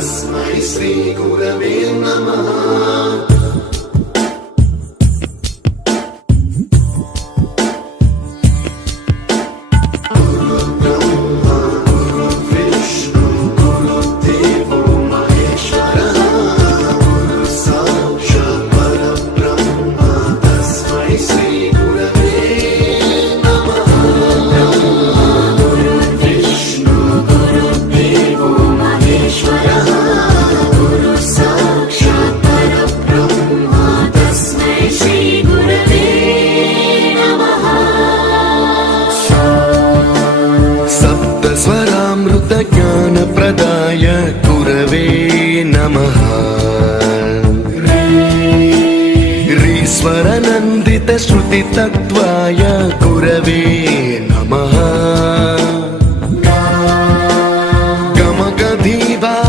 श्री गुरवे नमः। स्वरामृत ज्ञान प्रदाय गुरवे नमः। रीश्वर नन्दित श्रुति तत्त्वाय गुरवे